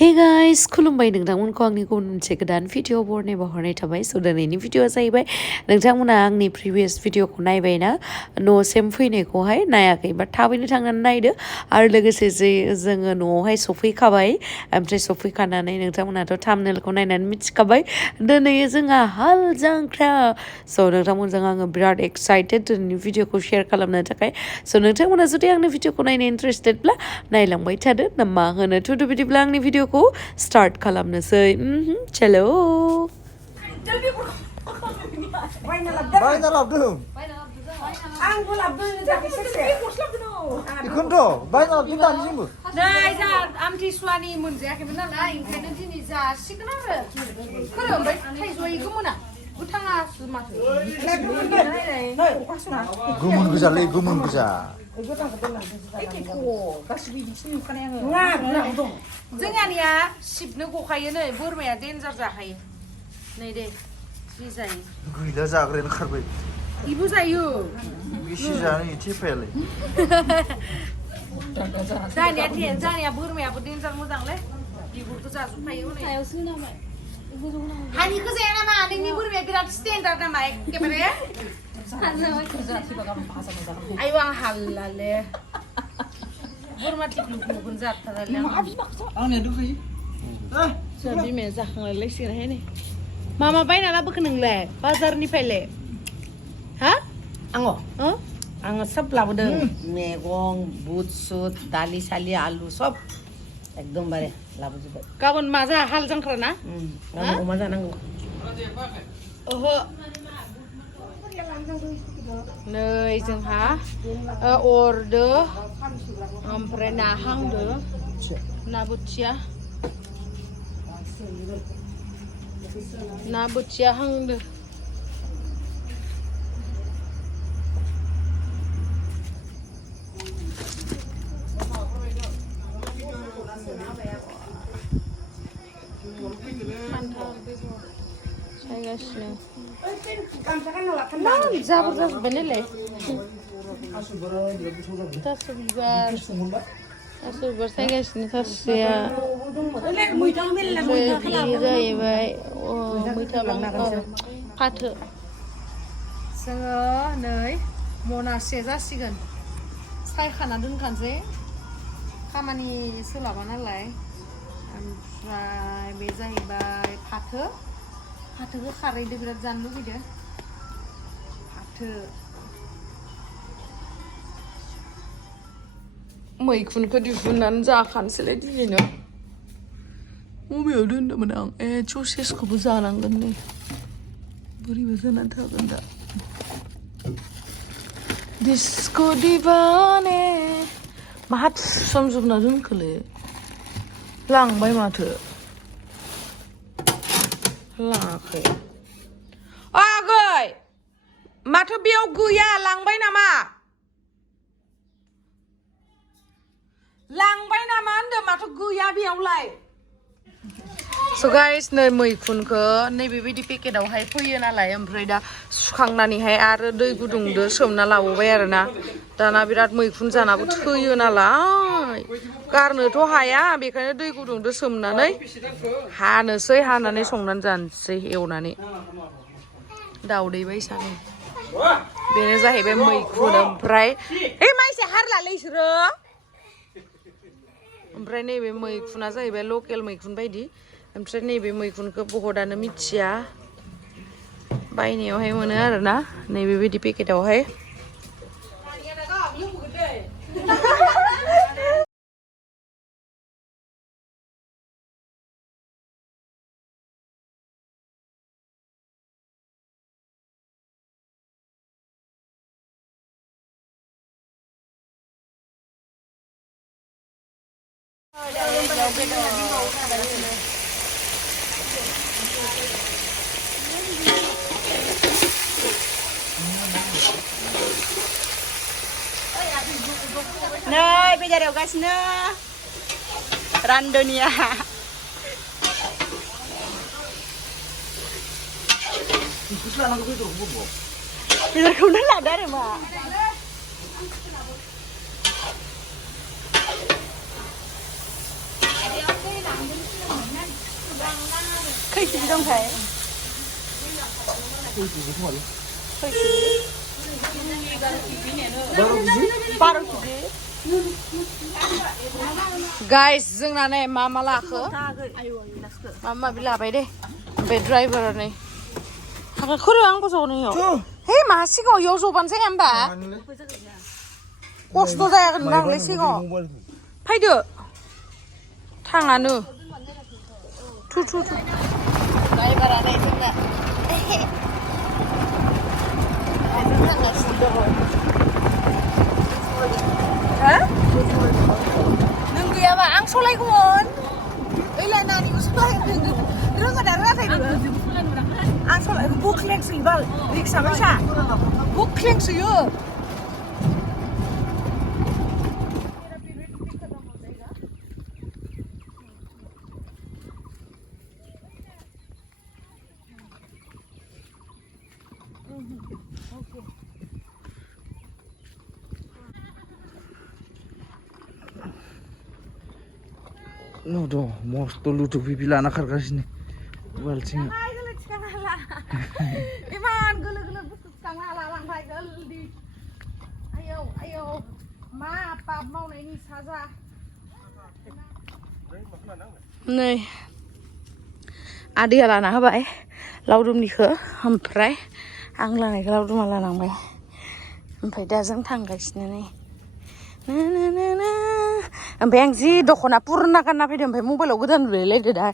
Hey guys, Khulumbai nwngthang angni गुबुन मोनसे गोदान भिडिअ बरनाय बावहरनाय थाबाय स' दिनैनि भिडिअआ जाहैबाय नोंथांमोना आंनि प्रिभियास भिडिअखौ नायबायना न'सिम फैनायखौहाय नायाखैबा थाबैनो थांनानै नायदो आरो लोगोसे जे जोङो न'आवहाय सफैखाबाय ओमफ्राय सफैखानानै नोंथांमोनाथ' थाम्बनेलखौ नायनानै मिथिखाबाय दिनै जोंहा हाल जांख्रा स' नोंथांमोनजों आङो बिराद एक्साइटेड दिनैनि भिडिअखौ शेयार खालामनो थाखाय स' नोंथांमोना जुदि आंनि भिडिअखौ नायनो इन्टारेस्टेडब्ला नायलांबाय थादो ना मा होनो थुदो बिदिब्ला आंनि भिडिअखौ स्टार्ट खालामनोसै चलो Bayna labdum. Anggo labdum jadi sese. Ikunto, bayna labdum dan jimbu. Nei जा आमथिसुवानि मोनजायाखैमोन नालाय ओंखायनो दिनै जासिगोन आरो खोलोमबाय थाइजौआ गोमोना गोथाङासो माथो Gumun gejale, gumun geja. गासिबो बिदिसो नुखानाय आङो जोंहानिया सिबनो गखायो नै बोरमाया देन्जार जाखायो नै दे जि जायो Gila zagren kharbay. इबो जायो Bisi jani tipele. जानिया बोरमायाबो देन्जार मोजांलै बिगुरखौ जाजोबखायो हनै हानिखौ जाया नामा नोंनि बोरमाया बिराद स्टेन्डार्ड नामा एखेबारे आयौ आं हाल्लाले बोरमा टिकलुखौनो जाथारालै Angni dufi. सोर बिमाया जाखांलायलायसिगोनहाय नै मा मा बायना लाबोखो नोंलाय बाजारनिफ्रायलाय हा आङो सब लाबोदों मैगं बुट सुट दालि सालि आलु सब एकदमबारे लाबोजोब्बाय गाबोन मा जा हाल जांख्रा ना गाबोन अमा जानांगौ ओहो नै जोंहा अरदो ओमफ्राय ना हांदो ना बोथिया हांदो सायगासिनो जाबोर जाजोब्बाय नालाय थास' बिबार सायगासिनो थास'या जाहैबाय मैथा फाथो जोङो नै मनासे जासिगोन सायखाना दोनखानोसै खामानि सोलाबा नालाय ओमफ्राय बे जाहैबाय फाथोखौ खारैदो बिराद जानो लुगैदो फाथो मैखुनखौ दिहुननानै जाखानोसैलाय दिनैनो मबेयाव दोन्दोंमोन आं ससेसखौबो जानांगोन नै बोरैबा जानानै थागोन दा डिस्को दिबाने माहा थुसोमजोबना दोनखोलै लांबाय माथो लाङाखै आगै माथो बेयाव गैया लांबाय नामा होनदों माथो गैया बेयावलाय स' गाइस नै मैखुनखौ नैबेबायदि पेकेटावहाय फैयो नालाय ओमफ्राय दा सुखांनानैहाय आरो दै गुदुंजों सोमना लाबोबाय आरोना दाना बिराद मैखुन जानाबो थैयो नालाय गारनोथ' हाया बेखायनो दै गुदुंजों सोमनानै हानानै संनानै जानोसै एवनानै दाउदै बायसानो बेनो जाहैबाय मैखुन ओमफ्राय माइसे हारलालै इसोरो ओमफ्राय नैबे मैखुना जाहैबाय लकेल मैखुन बायदि ओमफ्राय नैबे मैखुनखौ बहुदानो मिथिया बायनायावहाय मोनो आरोना नैबेबायदि पेकेटावहाय नै बेदर एवगासिनो रान्दनिया बेदरखौनो लादो आरो मा केजि दंथाय गाइस जोंना नै मा लाखो माबि लाबाय दे बे ड्राइभारा नै हाग्रा खोरो आंबो ज'नोयाव हे मा सिगाङाव इयाव ज'बानो जाया होमबा खस्थ' जायागोन दांलै सिगाङाव फैदो थाङानो थु ड्राइभारा नै जोंना नों गैयाबा आं सलायगौमोन ओइलाय नानिबो सलायगोन रोङा दा रोङाखै नोङो आं सलाय बुख्लेंसोयो बाल रिक्सा बायसा बुख्लेंसोयो Nuh, mosto lucu pipi lana karkasini. Balcing. Iman gelo busuk kang ala lantai geldi. Ayo. Ma pap मावनायनि साजा. नै आदैया लाना होबाय लावदुमनिखौ ओमफ्राय आं लानायखौ लावदुमा लानांबाय ओमफ्राय दा जों थांगासिनो नै ओमफ्राय आं जि दख'ना पुरना गानना फैदों ओमफ्राय मबाइलाव गोदान नुलायलायदो दा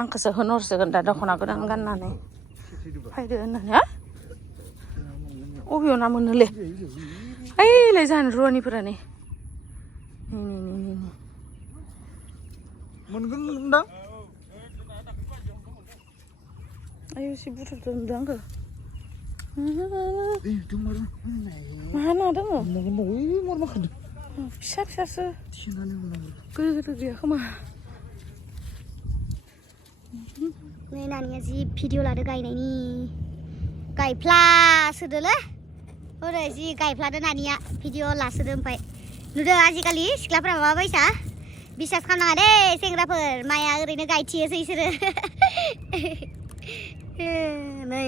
आंखौसो होनहरसिगोन दा दख'ना गोदान गाननानै फैदो होननानै हा अबेयाव ना मोनोलै ओइलाय जाहानि रुवानिफोरा नै Mwngwn. Ayo si butuh नुदों Dengar. Mana dong? Mau makan. फिसासो गोदो गैया खोमा नै नानिया जि भिडिअ लादो गायनायनि गायफ्ला सोदोलै ओरै जि गायफ्लादो नानिया भिडिअ लासोदो ओमफ्राय नुदो आजिखालि सिख्लाफोरा माबा बायसा बिसास खालामनाङा दे सेंग्राफोर माया ओरैनो गायथियोसै इसोरो नै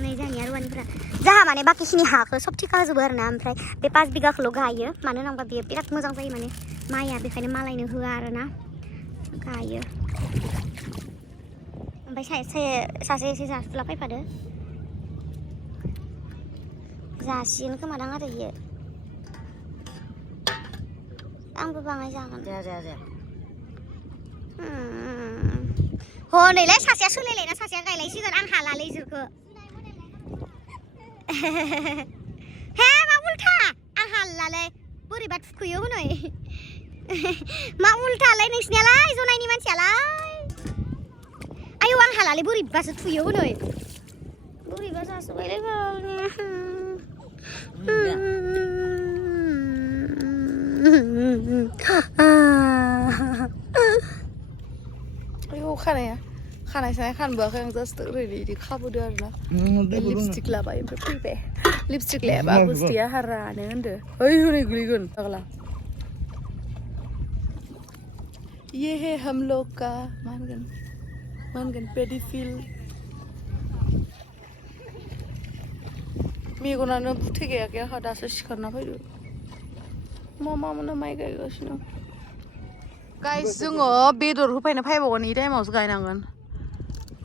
नै जानिया रुवानिफोरा जाहा माने बाखिखिनि हाखौ सब थिखा होजोबो आरोना ओमफ्राय बे 5 बिगाखौल' गायो मानो होनोबा बेयो बिराद मोजां जायो माने माइया बेखायनो मालायनो होआ आरोना गायो ओमफ्राय सासे एसे जासुला फैफादो जासिगोन खोमादां आरो इयो आंबो बाङाय जागोन हनैलाय सासेया सोलायलायना सासेया गायलायसिगोन आं हालालै इसोरखो हे मा उल्था आं हालालै बोरैबा थुखैयो हनै मा उल्थालाय नोंसिनियालाय जनायनि मानसियालाय आयौ आं हालालै बोरैबासो थुयो हनै बोरैबा जासोबायलै आयौ खानाय सानाय खानबोआखै आं जास्ट ओरैनो इदि खाबोदो आरोना लिपस्टिक लाबाय ओमफ्राय फैबाय लिपस्टिक लायाबा गुस्थिया हारानो होनदो ओइ हनै गोलैगोन फाग्ला ये है हम लोग का मानगोन पेडिफिल्ड मेगनानो बुथे गायाखै आंहा दासो सिखारना फैदो मा मोनो माइ गायगासिनो गाइस जोङो बेदर होफैनो फैबावगोन इ टाइमावसो गायनांगोन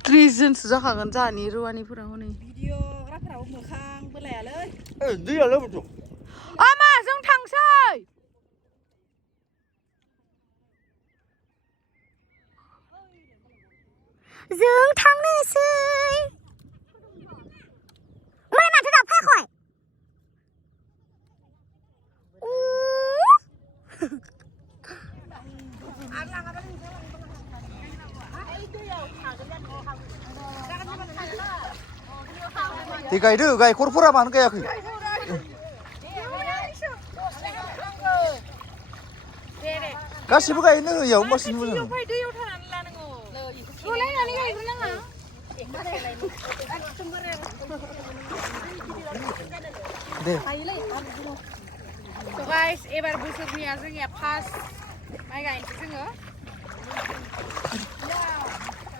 30 जनसो जाखागोन जाहानि रुवानिफोरा हनै भिडिअ'ग्राफाराव मोखां बोलायालै दैयालाय बथु मा जों थांसै जों थांनोसै ओमफ्राय माथो दा फैयाखै गायदो गायखरफोरा मानो गायाखै गासिबो गायनो होयो होमबासो मोजां दैयाव थानानै लानांगौ जलायनानै गायग्रोनाङा दे गाइस गाइस एबार बोसोरनिया जोंनिया फार्स्ट माइ गायनोसै जोङो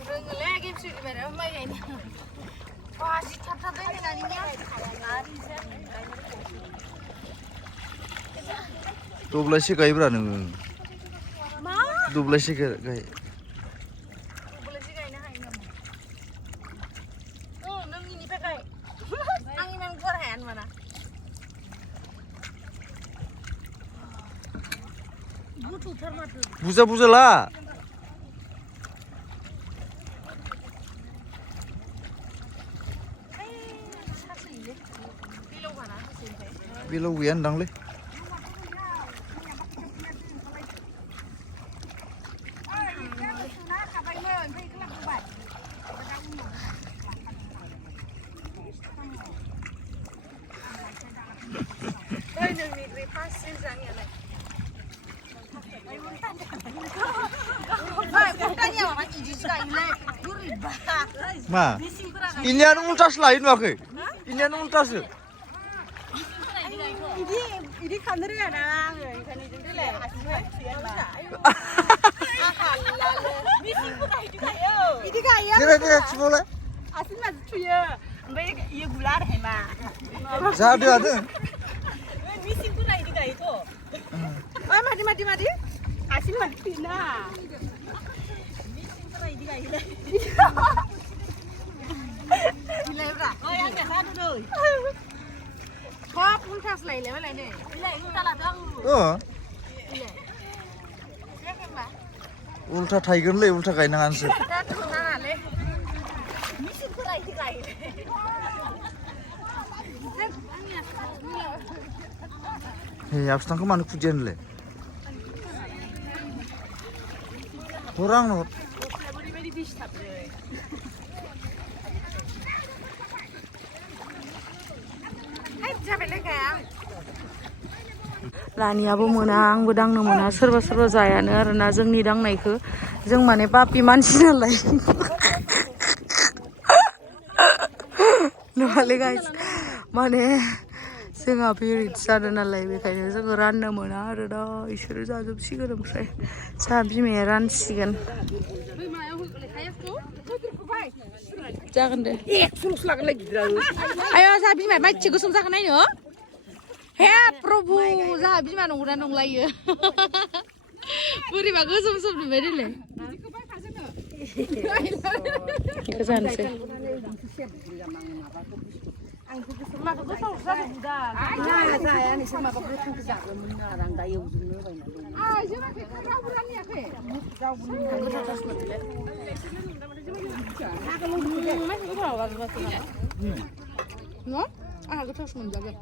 रोङोलै गेमस्रि बायराव माइ गायनो बाजि थाब गायनायनिया दब्लायसे गायब्रा नोङो मा दब्लायसे गाय दब्लायसे गायनो हायो नामा नों इनिफ्राय गाय आं इमान गुवार हाया नङाना गुथुथार माथो बुजा ला बेलाव गैया होनदांलै मा इनियानो उल्टासो लायो नुवाखै इनियानो उल्टासो इदि खालामनो रोङाना आङो ओंखायनो इजों देलाय इदि गायो देलाय खिबावलाय आसिन माजों थुयो ओमफ्राय इयो गुला आरो मा जादों मिसिंफोरा इदि गायोथ' ओइ मादि आसिन मादि थुयोना मिसिंफोरा इदि गायोलै बिलाइब्रा ओइ आंनिया जादों Kok ultas lai le lai ne. बिलाइ उल्टा लादों आं उल्टा थाइगोनलै उल्टा गायनाङानोसो दा थुनाङालै मिसिंफोरा इदि गायोलै हे आबस्थांखौ मानो खुदिया होनलाय हर आंनो हर ओरैबायदि दिसथाबलै लानियाबो मोना आंबो दांनो मोना सोरबा जायानो आरोना जोंनि दांनायखौ जों माने पापि मानसि नालाय नङालै गाइस माने जोंहा पिरियड्स जादों नालाय बेखायनो जोङो राननो मोना आरो दा इसोरो जाजोबसिगोन ओमफ्राय जोंहा बिमाया रानसिगोन जागोन दे आयो जोंहा बिमाया माइथि गोसोम जाखानाय नो हे प्रभु जोंहा बिमा नंगौना नंलायो बोरैबा गोसोम सोम नुबाय देलाय बेखौ जानोसै माखौ गोथाव जाजोबो दा जाया नोंसोर माबा गोथांखौ जागौमोन आरो आं दा एवजोबनो बायना दं जोंनाखै रावबो रानैयाखै रावबो गोथाव जासिगोनलै आंहा गोथावसिन मोनजागोन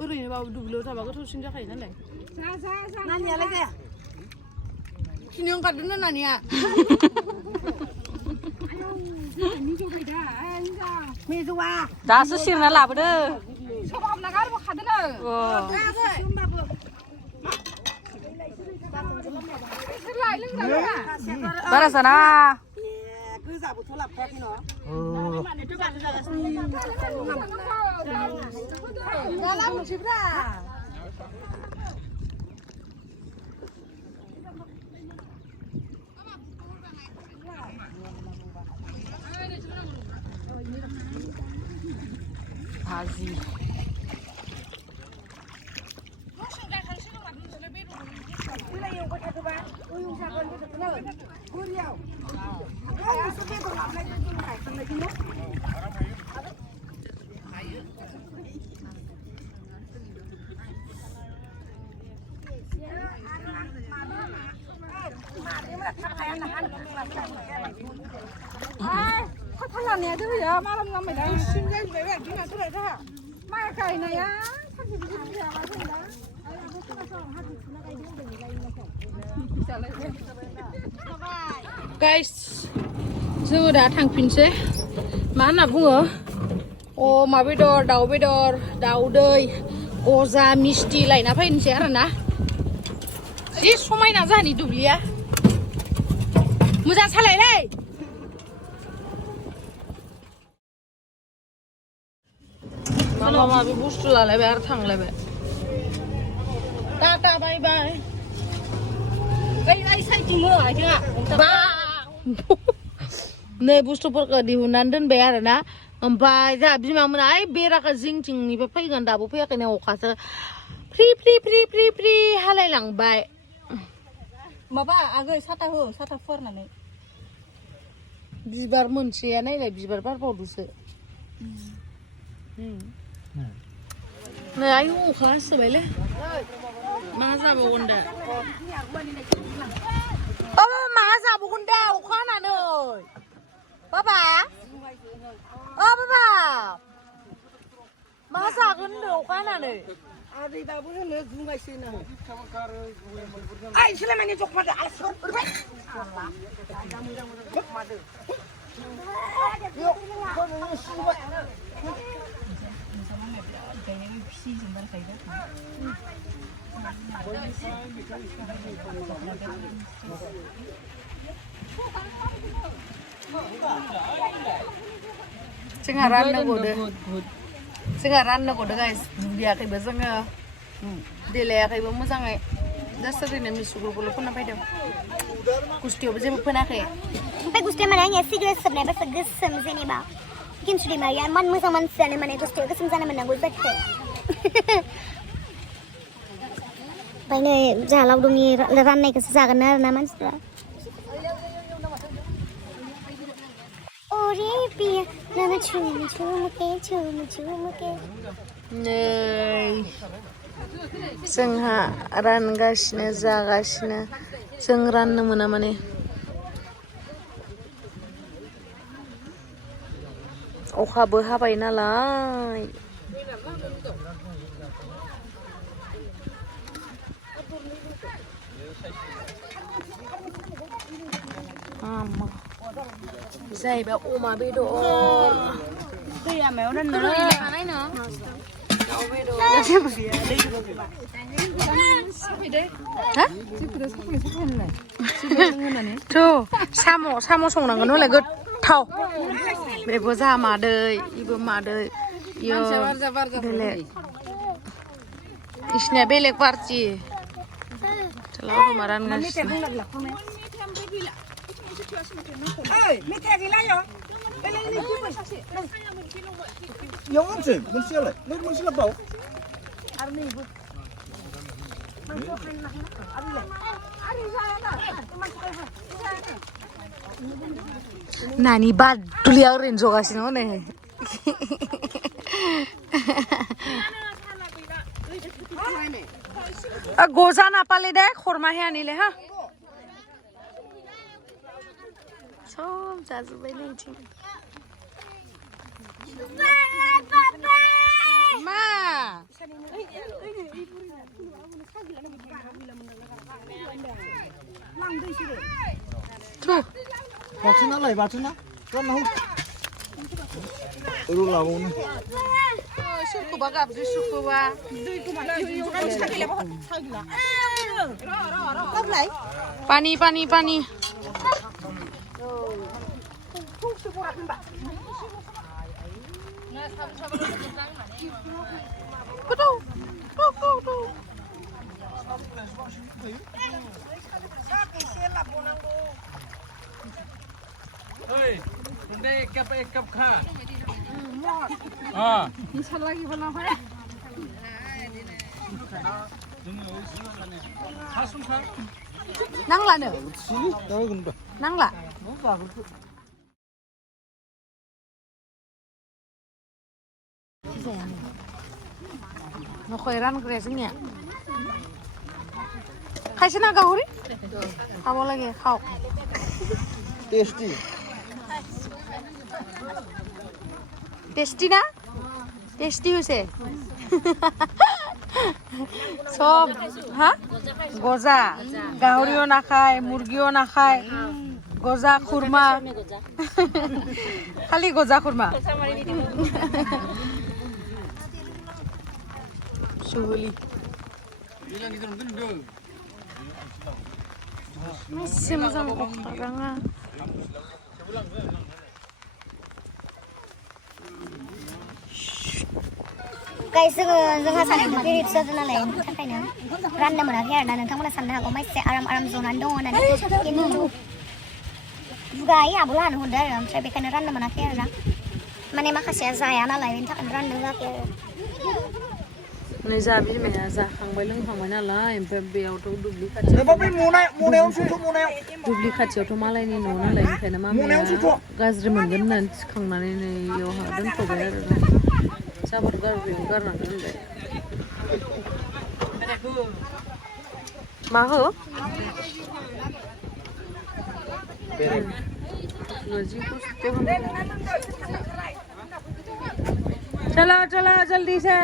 ओरैनोबाबो दुब्लियाव थाबा गोथावसिन जाखायो नालाय नानियालाय जाया खिनो ओंखारदों नानिया दासो सिरना लाबोदो बारा जाना गोजाबोथ' लाबोथाराखै न' भाजी खालामनाया दोहैया मालाम गामबाय दा सिं जाजोब्बाय बे बिमा थोराय थाहा माइ गायनाया सानसे बिदि जायाबा जों दा आरो खोनासं हाथि थुना गायदों होनदों गायनायाव गाइस जोङो दा थांफिनसै मा होनना बुङो अमा बेदर दाउ बेदर दाउदै गजा मिस्टि लायना फैनोसै आरोना जि समायना जाहानि दुब्लिया मोजां सालायलै माबा माबि बुस्थु लालायबाय आरो थांलायबाय Tata bye bye. Ai saking ho aja. Ba. नै बुस्थुफोरखौ दिहुननानै दोनबाय आरो ना ओमफ्राय जोंहा बिमामोना ओइ बेराखौ जिंथिंनिफ्राय फैगोन दाबो फैयाखैनो अखासो फ्रि फ्रि फ्रि फ्रि फ्रि हालायलांबाय माबा आगै साथा हो साथा फुवारनानै बिबार मोनसेया नायलाय बिबार बारबावदोसो नै आयु अखा हासोबायलै मा जाबावगोन दा मा जाबावगोन दा अखा हानानै बाबा बाबा मा जागोन होनदों अखा हानानै आदै दाबो होनो जुंगायसो ना आइ सोलायमानि जखमादो आसर ओरबाय जखमादो जोंहा राननांगौ गाइस दुगैयाखैबो जोङो देलायाखैबो मोजाङै जास्ट ओरैनो मिसुगुरखौल' फोनना फैदों गुस्थियावबो जेबो फोनाखै ओमफ्राय गुस्थिया माने आंनिया सिगारेट सोबनाय बासो गोसोम जेनेबा गेमस्रि दैमारिया मान मोजां मानसियानो माने गुस्थियाव गोसोम जानो मोननांगौ जाखो ओमफ्राय नै जोंहा लावदुमनि राननायखौसो जागोन आरोना मानसिफ्रा ओरे पिया नाना चुमुके नै जोंहा रानगासिनो जागासिनो जों राननो मोना माने अखाबो हाबाय नालाय जाहैबाय अमा बेदर दैया मायाव दोननो दाउ बेदर साम' संनांगोन हले गोथाव बेबो जा मादै इबो मादै इयो बेलेग इसिना बेलेग पार्टि लावदुमा रानगासिनो 영원증 문씨할래? 내 문씨라 봐오. 나니 바둘리야 오렌 저가시는 오네. गोजा नापाले दे खरमा हे आनिले हा सब जाजुबाय नैथिं मा 바트나라이 바트나? 그럼 올라오는. 수쿠바 갑지 수쿠바. 파니 파니 파니. Hei, nanti ekap kah? lagi pernah apa? Nangla nih. Tahu kan? Nangla. Nó khỏe kaya singnya. Khai sih naga huri? Kau lagi kau. Tasty. Tasty na? Tasty huise. Sob, ha? Goza. Gauriyo na khai, murgiyo na khai. Goza khurma. Khali goza khurma. Suhuli. Masih mazang oktaranga. Guys जोंहा सानैबो period जादों नालाय बेनि थाखायनो राननो मोनाखै आरोना नोंथांमोना साननो हागौ मासे आराम जनानै दङ होननानै खिन्थु बुगाय आबो लानो हरदों आरो ओमफ्राय बेखायनो राननो मोनाखै आरोना माने माखासेया जाया नालाय बेनि थाखायनो राननो होआखै आरो नै जा बिमाया जाखांबाय लोंखांबाय नालाय ओमफ्राय बेयावथ' दुब्लि खाथियाव दुब्लि खाथियावथ' मालायनि न' नालाय ओंखायनो मामाया गाज्रि मोनगोन होननानै थिखांनानै नै इयावहा दोनथ'बाय आरो जाबोर गारनानै दोनबाय मा हो चलो चलो जल्दी से